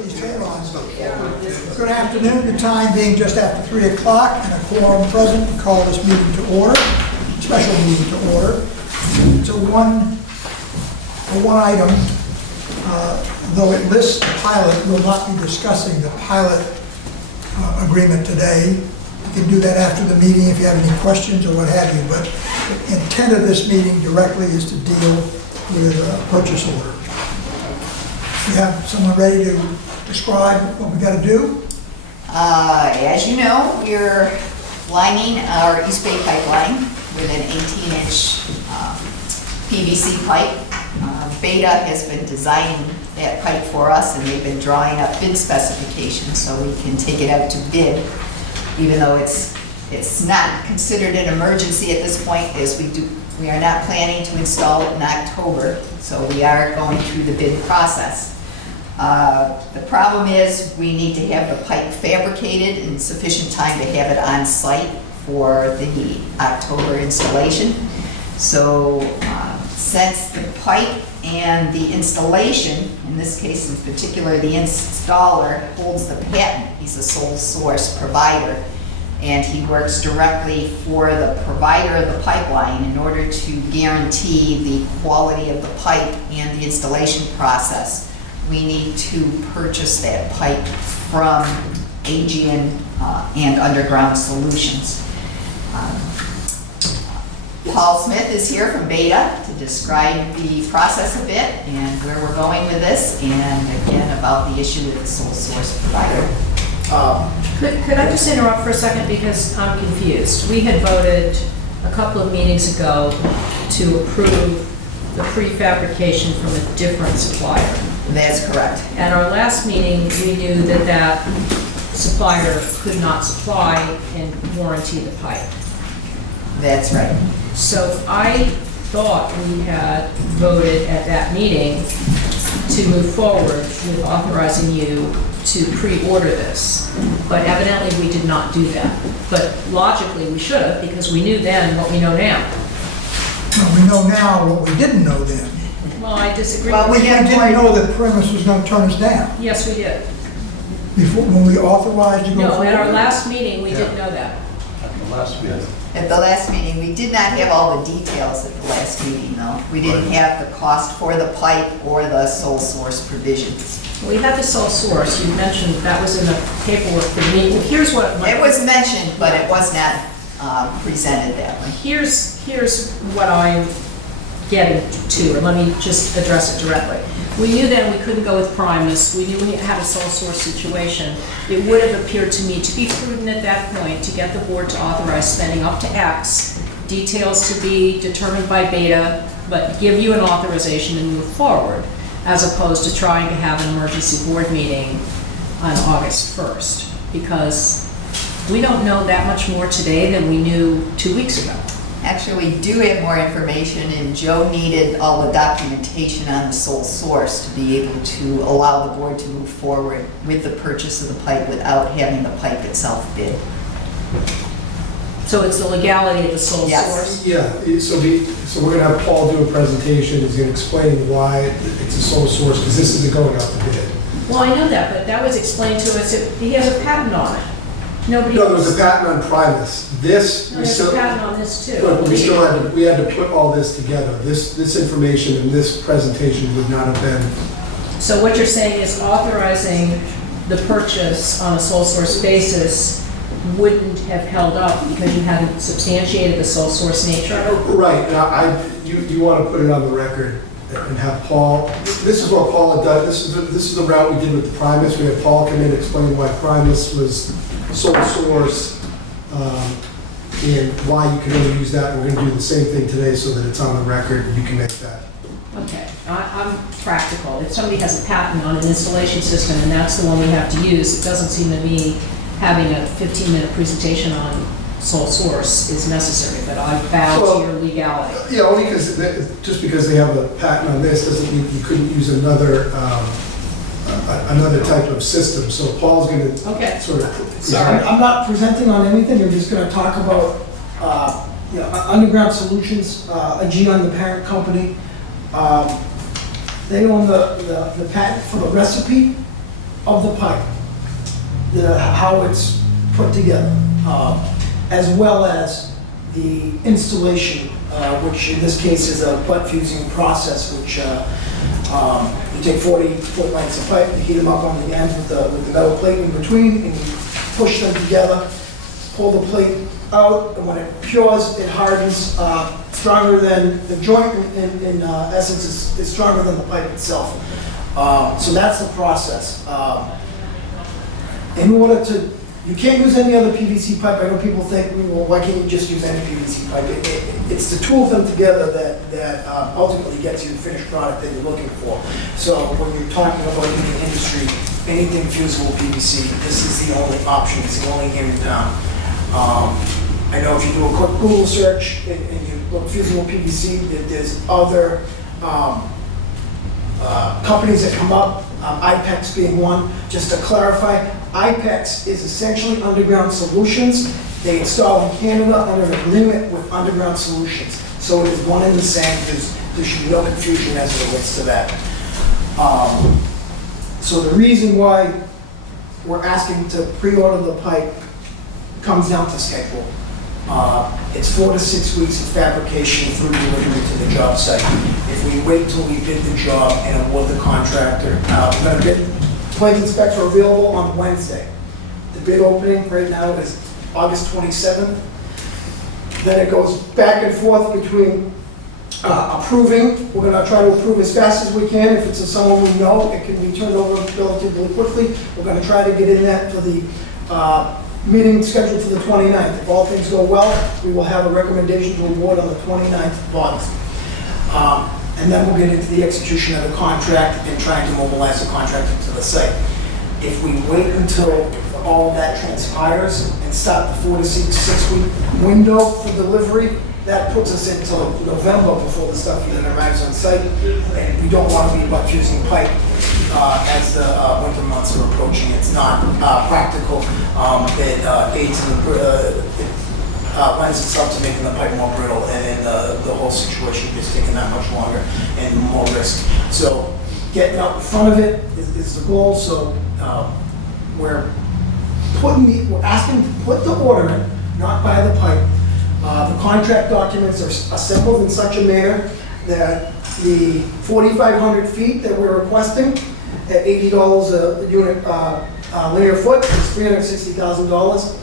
Please turn on. Good afternoon, the time being just after 3 o'clock and a quorum present, we call this meeting to order, special meeting to order. It's a one item, though it lists the pilot, we'll not be discussing the pilot agreement today. You can do that after the meeting if you have any questions or what have you, but the intent of this meeting directly is to deal with a purchase order. You have someone ready to describe what we got to do? As you know, we're lining our East Bay pipeline with an 18-inch PVC pipe. Beta has been designing that pipe for us, and they've been drawing up bid specifications so we can take it out to bid, even though it's not considered an emergency at this point, as we are not planning to install it in October, so we are going through the bid process. The problem is we need to have the pipe fabricated in sufficient time to have it on site for the October installation. So since the pipe and the installation, in this case in particular the installer, holds the patent, he's a sole source provider, and he works directly for the provider of the pipeline in order to guarantee the quality of the pipe and the installation process. We need to purchase that pipe from Aegean and Underground Solutions. Paul Smith is here from Beta to describe the process a bit and where we're going with this, and again about the issue with the sole source provider. Could I just interrupt for a second because I'm confused? We had voted a couple of meetings ago to approve the prefabrication from a different supplier. That's correct. At our last meeting, we knew that that supplier could not supply and warranty the pipe. That's right. So I thought we had voted at that meeting to move forward with authorizing you to pre-order this, but evidently we did not do that. But logically, we should have, because we knew then what we know now. Well, we know now what we didn't know then. Well, I disagree. Well, We didn't know that premise was going to turn us down Yes, we did. before, when we authorized to go No, forward. at our last meeting, we didn't know that. At the last meeting. At the last meeting, we did not have all the details at the last meeting, though. We didn't have the cost for the pipe or the sole source provisions. We had the sole source. You mentioned that was in the paperwork for the meeting. Here's what It was mentioned, but it was not presented that way. Here's what I'm getting to, and let me just address it directly. We knew then we couldn't go with Primus. We knew we had a sole source situation. It would have appeared to me to be prudent at that point to get the board to authorize spending up to X, details to be determined by Beta, but give you an authorization and move forward, as opposed to trying to have an emergency board meeting on August 1st, because we don't know that much more today than we knew 2 weeks ago. Actually, we do have more information, and Joe needed all the documentation on the sole source to be able to allow the board to move forward with the purchase of the pipe without having the pipe itself bid. So it's the legality of the sole Yes. source? Yeah, so we're gonna have Paul do a presentation, he's gonna explain why it's a sole source, because this isn't going out to bid. Well, I know that, but that was explained to us, he has a patent on it. Nobody No, there was else. a patent on Primus. This, No, we there's a still, patent on this too. but we still had to put all this together. This information and this presentation would not have been, So what you're saying is authorizing the purchase on a sole source basis wouldn't have held up because you hadn't substantiated the sole source nature of it? right, and you wanna put it on the record and have Paul, this is what Paul had done, this is the route we did with the Primus. We had Paul come in and explain why Primus was sole source, and why you can only use that. We're gonna do the same thing today so that it's on the record and you can make that. Okay, I'm practical. If somebody has a patent on an installation system and that's the one we have to use, it doesn't seem to me having a 15-minute presentation on sole source is necessary, but I bow Well, to your legality. Yeah, only because, just because they have a patent on this doesn't mean you couldn't use another type of system. So Paul's gonna Okay. sort of. Sorry. I'm not presenting on anything, I'm just gonna talk about, Underground Solutions, Aegean, the parent company. They own the patent for the recipe of the pipe, how it's put together, as well as the installation, which in this case is a butt fusing process, which you take 40-foot lengths of pipe, you heat them up on the ends with the metal plate in between, and you push them together, pull the plate out, and when it cures, it hardens stronger than the joint. In essence, is stronger than the pipe itself. So that's the process. In order to, you can't use any other PVC pipe. I know people think, well, why can't you just use any PVC pipe? It's the two of them together that ultimately gets you the finished product that you're looking for. So when you're talking about using industry, anything fusible PVC, this is the only option. It's the only game in town. I know if you do a quick Google search and you look fusible PVC, there's other companies that come up, IPEX being one. Just to clarify, IPEX is essentially Underground Solutions. They install in Canada under an agreement with Underground Solutions. So it is one and the same. There should be no confusion as it relates to that. So the reason why we're asking to pre-order the pipe comes down to schedule. It's 4 to 6 weeks of fabrication through delivery to the job site. If we wait till we bid the job and award the contractor, we're going to bid, plans and specs are available on Wednesday. The bid opening right now is August 27th. Then it goes back and forth between approving. We're going to try to approve as fast as we can. If it's someone we know, it can be turned over relatively quickly. We're going to try to get in that for the meeting scheduled for the 29th. If all things go well, we will have a recommendation to award on the 29th of August. And then we'll get into the execution of the contract and trying to mobilize the contractor to the site. If we wait until all of that transpires and start the 4 to 6 week window for delivery, that puts us into November before the stuff even arrives on site. And we don't want to be butt using pipe as the winter months are approaching. It's not practical. It aids in lends itself to making the pipe more brittle, and then the whole situation is taking that much longer and more risk. So getting out in front of it is the goal. So we're asking to put the order in, not buy the pipe. The contract documents are assembled in such a manner that the 4,500 feet that we're requesting at $80 a unit linear foot is $360,000.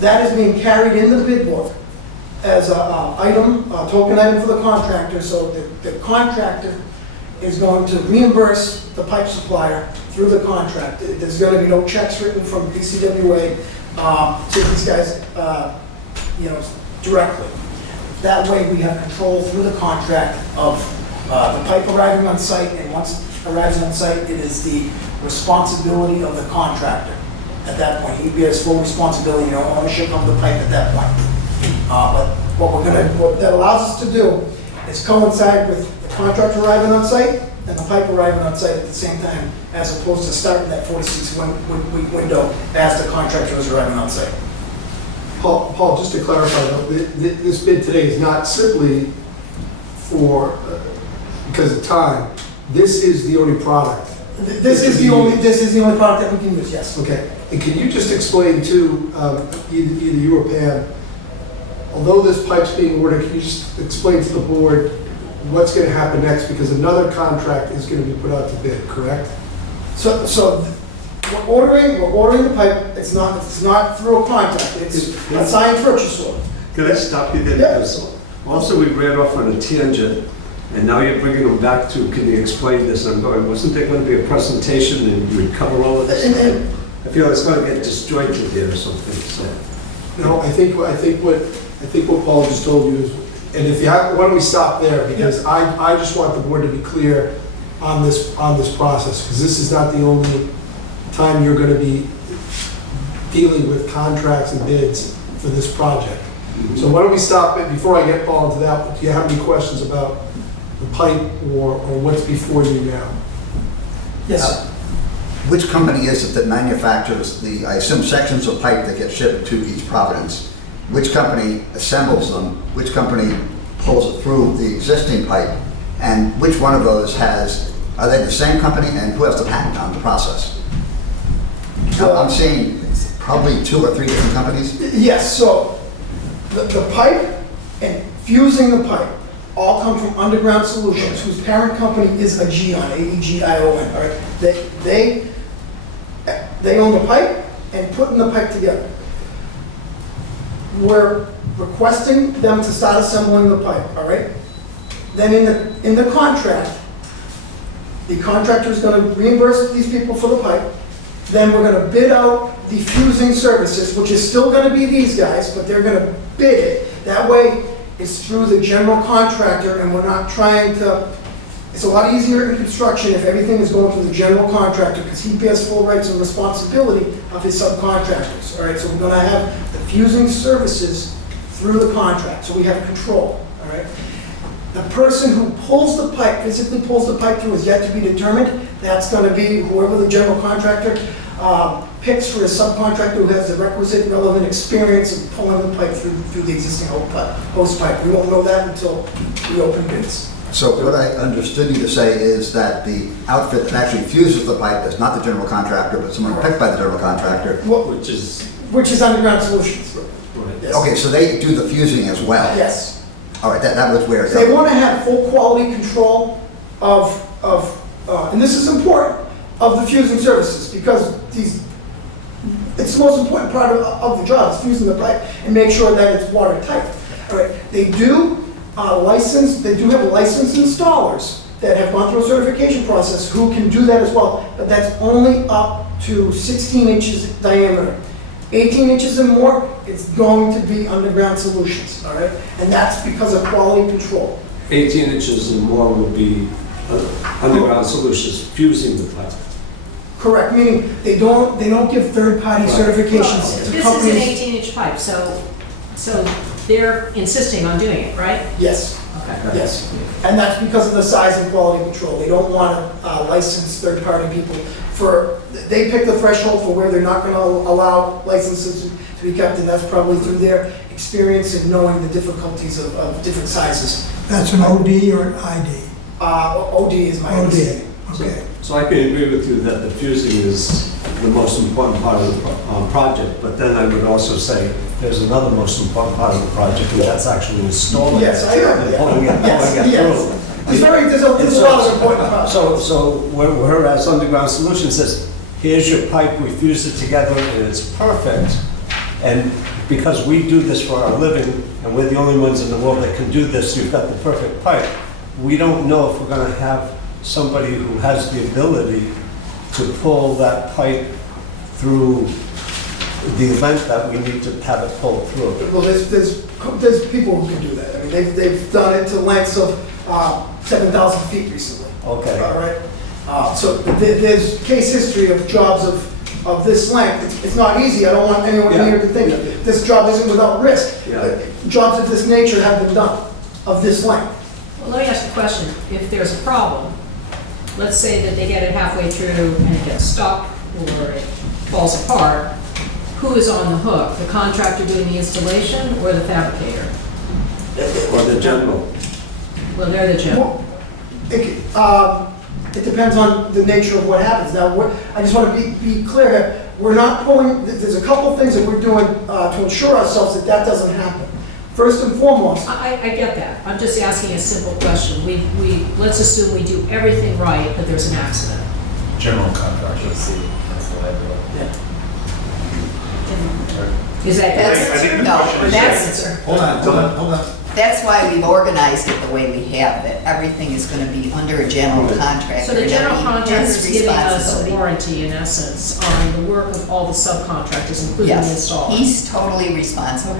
That is being carried in the bid book as a token item for the contractor. So the contractor is going to reimburse the pipe supplier through the contract. There's going to be no checks written from BCWA to these guys, directly. That way we have control through the contract of the pipe arriving on site, and once it arrives on site, it is the responsibility of the contractor. At that point, he bears full responsibility, ownership of the pipe at that point. But what that allows us to do is coincide with the contractor arriving on site and the pipe arriving on site at the same time, as opposed to starting that 4 to 6 week window as the contractor is arriving on site. Paul, just to clarify, though, this bid today is not simply for, because of time, this is the only product. This is the only product that we can use, yes. Okay, and can you just explain to either you or Pam, although this pipe's being ordered, can you just explain to the board what's going to happen next? Because another contract is going to be put out to bid, correct? So we're ordering the pipe. It's not through a contract. It's a signed purchase order. Can I stop you there? Yeah. Because also we ran off on a tangent, and now you're bringing them back to, can you explain this? I'm going, wasn't there going to be a presentation and you would cover all of this? I feel it's going to get disjointed there or something, so. No, I think what Paul just told you is, and if you have, why don't we stop there? Because I just want the board to be clear on this process, because this is not the only time you're going to be dealing with contracts and bids for this project. So why don't we stop it before I get Paul into that? Do you have any questions about the pipe or what's before you now? Yes. Which company is it that manufactures the, I assume, sections of pipe that get shipped to East Providence? Which company assembles them? Which company pulls it through the existing pipe? And which one of those are they the same company, and who has the patent on the process? I'm seeing probably 2 or 3 different companies. Yes, so the pipe and fusing the pipe all come from Underground Solutions, whose parent company is Aegion, A-E-G-I-O-N, all right? They own the pipe and putting the pipe together. We're requesting them to start assembling the pipe, all right? Then in the contract, the contractor is going to reimburse these people for the pipe. Then we're going to bid out the fusing services, which is still going to be these guys, but they're going to bid it. That way, it's through the general contractor, and we're not trying to, it's a lot easier in construction if everything is going through the general contractor, because he bears full rights and responsibility of his subcontractors, all right? So we're going to have the fusing services through the contract, so we have control, all right? The person who pulls the pipe, physically pulls the pipe through, is yet to be determined. That's going to be whoever the general contractor picks for a subcontractor who has the requisite relevant experience of pulling the pipe through the existing hose pipe. We won't know that until we open bids. So what I understood you to say is that the outfit that actually fuses the pipe is not the general contractor, but someone picked by the general contractor. Which is, Which is Underground Solutions. right. Yes. Okay, so they do the fusing as well? Yes. All right, that was where. They want to have full quality control of and this is important, of the fusing services, because it's the most important part of the job, is fusing the pipe and make sure that it's watertight. All right, they do have licensed installers that have gone through a certification process who can do that as well, but that's only up to 16 inches diameter. 18 inches and more, it's going to be Underground Solutions, all right? And that's because of quality control. 18 inches and more would be Underground Solutions fusing the pipe. Correct, meaning they don't give third-party certifications to This is an companies. 18-inch pipe, so they're insisting on doing it, right? Yes, Okay. yes. And that's because of the size and quality control. They don't want to license third-party people they pick the threshold for where they're not going to allow licenses to be kept, and that's probably through their experience in knowing the difficulties of different sizes. That's an OD or an ID? OD is my OD, understanding. okay. So I can agree with you that the fusing is the most important part of the project, but then I would also say there's another most important part of the project, and that's actually installing it. Yes, I am. And pulling it Yes. through. There's a lot of important parts. So whereas Underground Solutions says, here's your pipe, we fuse it together, and it's perfect, and because we do this for our living, and we're the only ones in the world that can do this, you've got the perfect pipe, we don't know if we're going to have somebody who has the ability to pull that pipe through the event that we need to have it pulled through. Well, there's people who can do that. I mean, they've done it to lengths of 7,000 feet recently. Okay. All right. So there's case history of jobs of this length. It's not easy. I don't want anyone here to think this job isn't without risk. Yeah. But jobs of this nature have been done of this length. Well, let me ask you a question. If there's a problem, let's say that they get it halfway through and it gets stuck or it falls apart, who is on the hook? The contractor doing the installation or the fabricator? Or the general. Well, they're the general. It depends on the nature of what happens. Now, I just want to be clear here. We're not pulling, there's a couple of things that we're doing to ensure ourselves that that doesn't happen. First and foremost, I get that. I'm just asking a simple question. Let's assume we do everything right, but there's an accident. General contractor, see, that's the liability. Is that That's- I think the no, question is- that's- Hold on. That's why we've organized it the way we have, that everything is going to be under a general contractor. So the and general it'll be contractor his is giving us a responsibility. warranty in essence on the work of all the subcontractors, including the Yes, installer. he's totally responsible.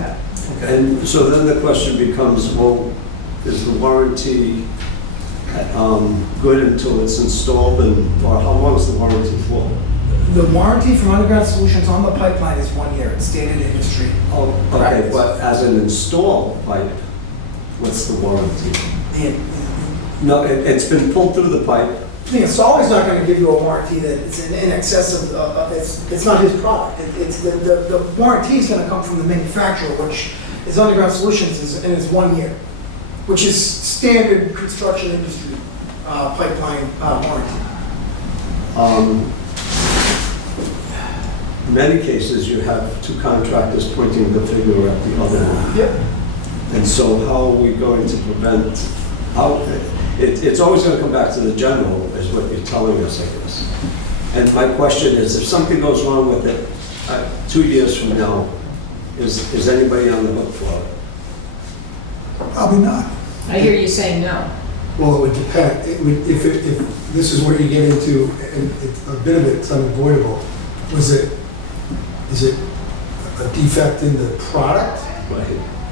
Okay. And so then the question becomes, well, is the warranty good until it's installed, or how long is the warranty for? the warranty from Underground Solutions on the pipeline is 1 year. It's stated in industry. Oh, okay, Practice. but as an installed pipe, what's the warranty? The No, it's been pulled through the pipe. installer's not going to give you a warranty that it's in excess of, it's not his product. The warranty is going to come from the manufacturer, which is Underground Solutions, and it's 1 year, which is standard construction industry pipeline warranty. many cases, you have two contractors pointing the finger at the other one. Yep. And so how are we going to prevent, it's always going to come back to the general, is what you're telling us, I guess. And my question is, if something goes wrong with it, 2 years from now, is anybody on the hook for it? Probably not. I hear you saying no. Well, it would depend. If this is where you get into, and a bit of it's unavoidable, is it a defect in the product? Right.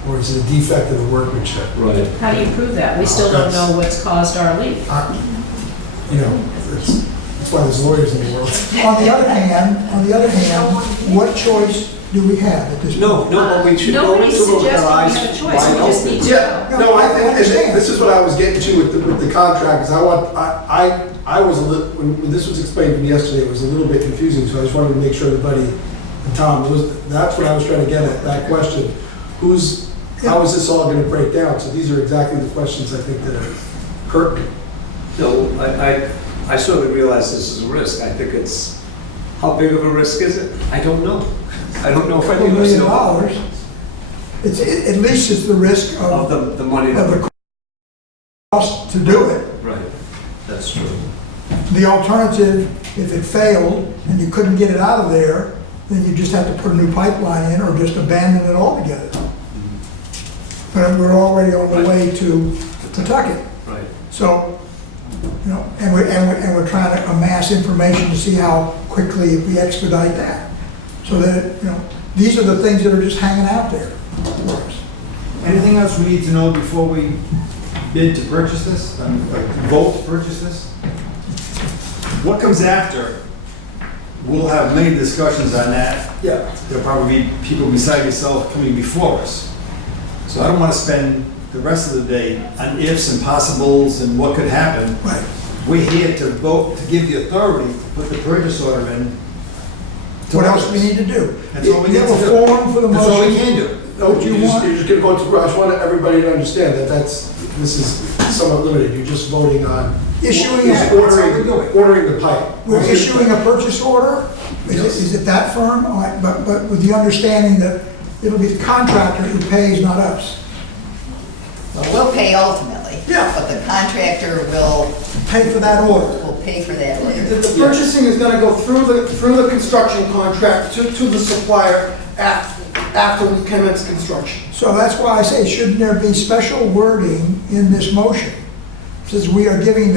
Or is it a defect in the workmanship? Right. How do you prove that? We still don't know what's caused our leak. You know, that's why there's lawyers in the world. On the other hand, what choice do we have at this point? No, but we should go Nobody's into it with our eyes suggesting we have a choice, we wide just open. need to Yeah, know. no, I think, understand. this is what I was getting to with the contract, is I was a little, when this was explained to me yesterday, it was a little bit confusing, so I just wanted to make sure everybody, and Tom, that's what I was trying to get at, that question. How is this all gonna break down? So these are exactly the questions I think that are hurt me. No, I sort of realize this is a risk. I think it's, how big of a risk is it? I don't know. I don't know if $2 any of us million. know. At least it's the risk Of of the money that the cost to do it. Right, that's true. The alternative, if it failed and you couldn't get it out of there, then you just have to put a new pipeline in or just abandon it altogether. But we're already on the way to Pawtucket. Right. So, you know, and we're trying to amass information to see how quickly we expedite that. So that, you know, these are the things that are just hanging out there for us. Anything else we need to know before we bid to purchase this? Like vote to purchase this? What comes after? We'll have many discussions on that. Yeah. There'll probably be people beside yourself coming before us. So I don't want to spend the rest of the day on ifs and possibles and what could happen. Right. We're here to vote, to give the authority to put the purchase order in. What else do we need to do? That's all we You need have to a do. form for the That's all we motion? can do. No, What you you're want? just gonna vote to, I just want everybody to understand that this is somewhat limited. You're just voting on. Issuing just a- ordering the pipe. We're issuing a purchase order? Is it that firm? All right, but with the understanding that it'll be the contractor who pays, not us. Well, we'll pay ultimately. Yeah. But the contractor will Pay for that order. pay for that The later. the purchasing is gonna go through the construction contract to the supplier after we commence construction. So that's why I say, shouldn't there be special wording in this motion? It says we are giving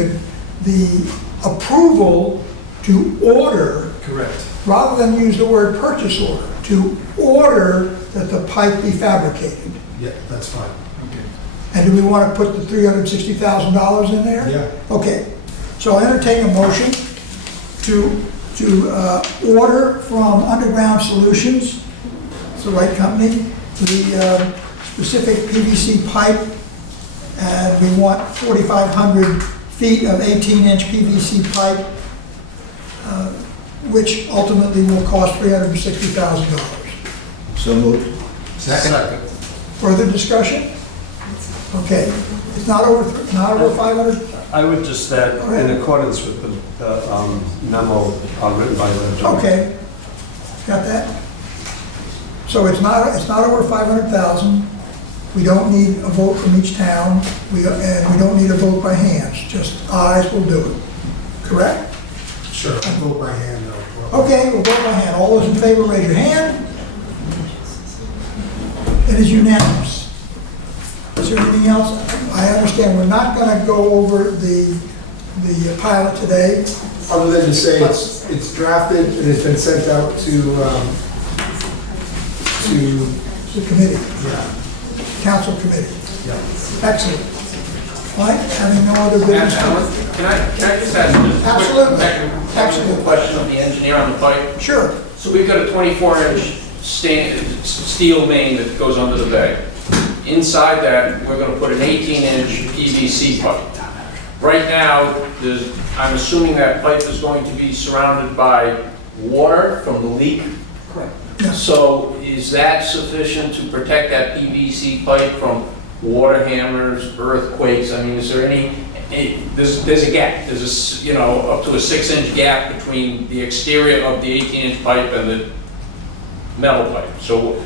the approval to order, Correct. rather than use the word purchase order, to order that the pipe be fabricated. Yeah, that's fine. And do we want to put the $360,000 in there? Yeah. Okay, so I'll entertain a motion to order from Underground Solutions, it's the right company, the specific PVC pipe, and we want 4,500 feet of 18-inch PVC pipe, which ultimately will cost $360,000. So moved. Second. Further discussion? Okay, it's not over 500? I would just add, in accordance with the memo written by the gentleman. Okay, got that? So it's not over 500,000. We don't need a vote from each town, and we don't need a vote by hands, just ayes will do it. Correct? Sure, I'll vote by hand though. Okay, we'll vote by hand. All those in favor, raise your hand. It is unanimous. Is there anything else? I understand we're not going to go over the pilot today. Other than to say it's drafted and it's been sent out to, The committee, yeah. council committee. Yeah. Excellent. All right, having no other business. Can I just ask just a Absolutely. quick technical question of the engineer on the pipe? Sure. So we've got a 24-inch steel main that goes under the bay. Inside that, we're going to put an 18-inch PVC pipe. Right now, I'm assuming that pipe is going to be surrounded by water from the leak. Correct. Yes. So is that sufficient to protect that PVC pipe from water hammers, earthquakes? I mean, is there there's a gap. There's up to a 6-inch gap between the exterior of the 18-inch pipe and the metal pipe. So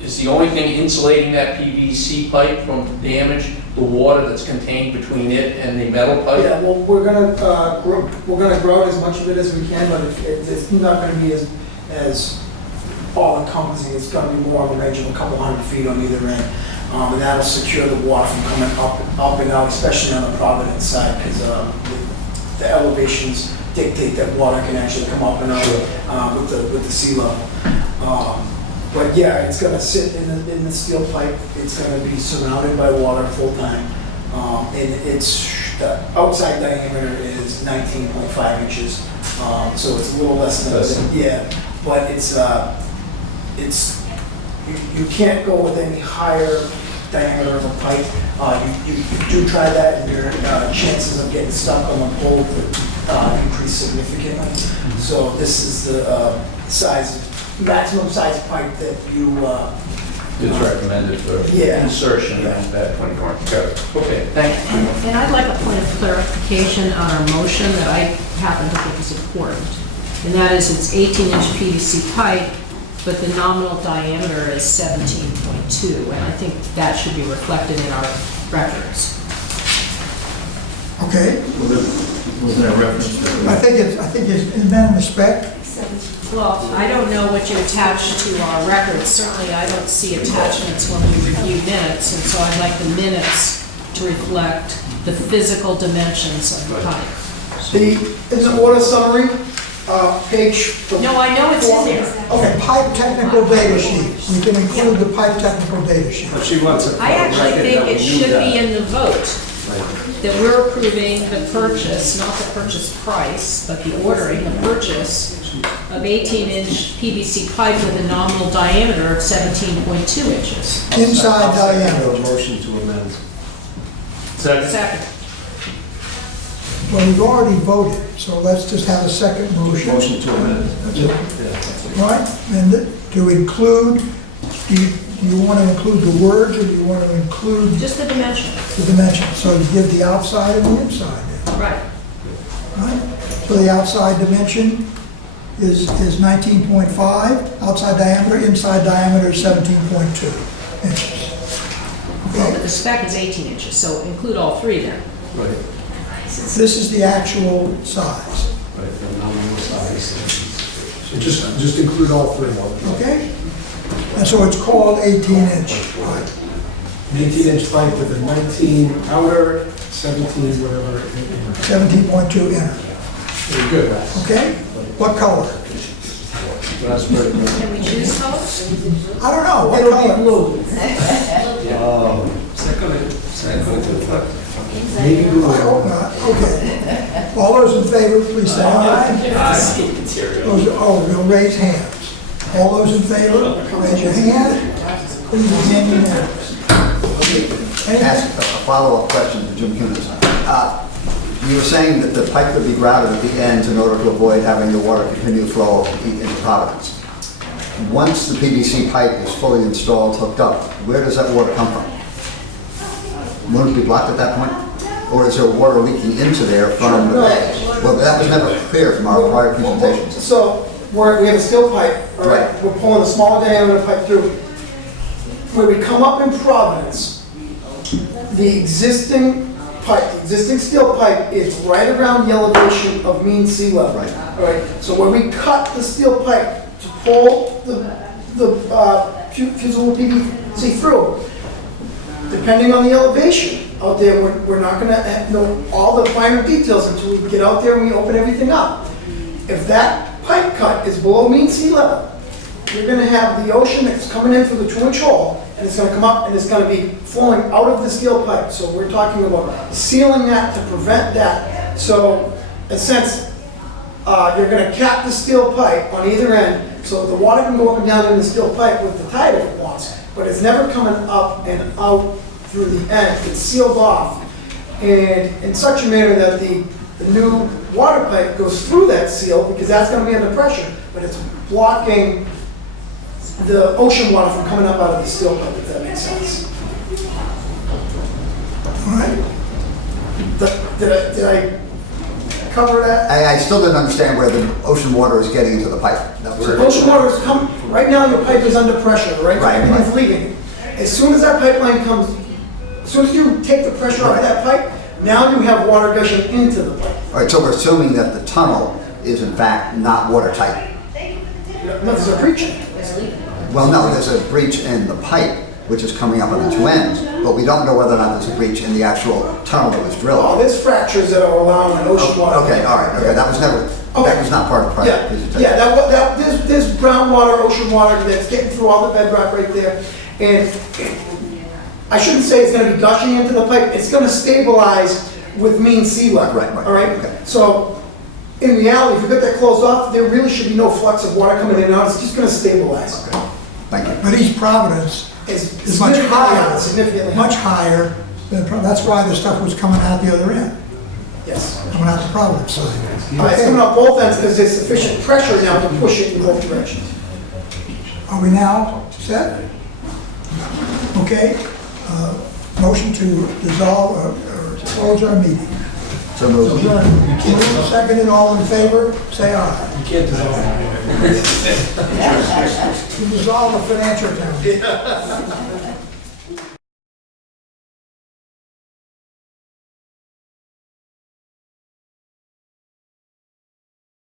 is the only thing insulating that PVC pipe from damage the water that's contained between it and the metal pipe? Yeah, well, we're gonna grout as much of it as we can, but it's not gonna be as all encompassing. It's gonna be more of a range of a couple hundred feet on either end. And that'll secure the water from coming up and out, especially on the Providence side, because the elevations dictate that water can actually come up and out with the sea level. But yeah, it's gonna sit in the steel pipe. It's gonna be surrounded by water full time. And the outside diameter is 19.5 inches. So it's a little less than, yeah. But you can't go with any higher diameter of a pipe. You do try that, and your chances of getting stuck on the pole increase significantly. So this is the maximum size pipe that you. It's recommended for insertion in that 24 inch. Okay, thank you. And I'd like a point of clarification on our motion that I happen to think is important. And that is it's 18-inch PVC pipe, but the nominal diameter is 17.2. And I think that should be reflected in our records. Okay, Was there a reference to? I think it's in the spec. Well, I don't know what you attach to our records. Certainly, I don't see attachments when we review minutes, and so I'd like the minutes to reflect the physical dimensions of the pipe. In the order summary, page. No, I know it's in there. Okay, pipe technical data sheet. We can include the pipe technical data sheet. But she wants it. I actually think it should be in the vote, that we're approving the purchase, not the purchase price, but the ordering, the purchase of 18-inch PVC pipe with a nominal diameter of 17.2 inches. Inside diameter. Motion to amend. Second. Well, we've already voted, so let's just have a second motion. Motion to amend. All right, and to include, do you want to include the words, or do you want to include Just the dimension. the dimensions? So you give the outside and the inside then, Right. right? So the outside dimension is 19.5, outside diameter, inside diameter is 17.2 inches. Well, Okay, the spec is 18 inches, so include all three then. Right, this is the actual size, right, the nominal size. So just include all three. okay? And so it's called 18-inch pipe. An 18-inch pipe with a 19 outer, 17 whatever. 17.2 inner, Very good. okay? What color? That's very good. Can we choose colors? I don't know, what It'll be color? blue. Oh. Second. Maybe blue. I hope not, okay. All those in favor, please say aye. We'll raise hands. All those in favor, raise your hand. Please begin unanimous. Ask a follow-up question to Jim Cunis. You were saying that the pipe would be grouted at the ends in order to avoid having the water continue to flow into Providence. Once the PVC pipe is fully installed, hooked up, where does that water come from? Wouldn't it be blocked at that point? Or is there water leaking into there from, No. well, that was never clear from our prior presentations. So we have a steel pipe, all right? Right. We're pulling a smaller diameter pipe through. When we come up in Providence, the existing pipe, the existing steel pipe is right around the elevation of mean sea level. Right. All right, so when we cut the steel pipe to pull the fusible PVC through, depending on the elevation out there, we're not gonna know all the finer details until we get out there and we open everything up. If that pipe cut is below mean sea level, you're gonna have the ocean that's coming in through the 2-inch hole, and it's gonna come up and it's gonna be flowing out of the steel pipe. So we're talking about sealing that to prevent that. So, in a sense, you're gonna cap the steel pipe on either end, so the water can go up and down in the steel pipe with the tide if it wants, but it's never coming up and out through the end. It's sealed off, and in such a manner that the new water pipe goes through that seal, because that's gonna be under pressure, but it's blocking the ocean water from coming up out of the steel pipe, if that makes sense. All right, Did I cover that? I still didn't understand where the ocean water is getting into the pipe. That was- Ocean water is coming, right now your pipe is under pressure, right? Right, Everything's right. leaving. As soon as that pipeline comes, as soon as you take the pressure off of that pipe, now you have water gushing into the pipe. All right, so we're assuming that the tunnel is in fact not watertight. No, there's a breach in it. Well, no, there's a breach in the pipe, which is coming up on the two ends, but we don't know whether or not there's a breach in the actual tunnel that was Oh, drilled. there's fractures that are allowing an ocean water. Okay, all right, okay, that was never, that was not part of the Yeah, project. yeah, there's groundwater, ocean water that's getting through all the bedrock right there. And I shouldn't say it's gonna be gushing into the pipe, it's gonna stabilize with mean sea level. Right, right, All right? okay. So, in reality, if you get that closed off, there really should be no flux of water coming in and out, it's just gonna stabilize. Okay, thank you. But East Providence It's is much higher, significantly much higher than, that's why the stuff was coming out the other end, Yes. coming out the Providence side. It's coming off both ends because there's sufficient pressure now to push it in both directions. Are we now set? Okay, motion to dissolve or close our meeting. So moved. Moved, seconded, all in favor, say aye. You can't dissolve. To dissolve the financial account.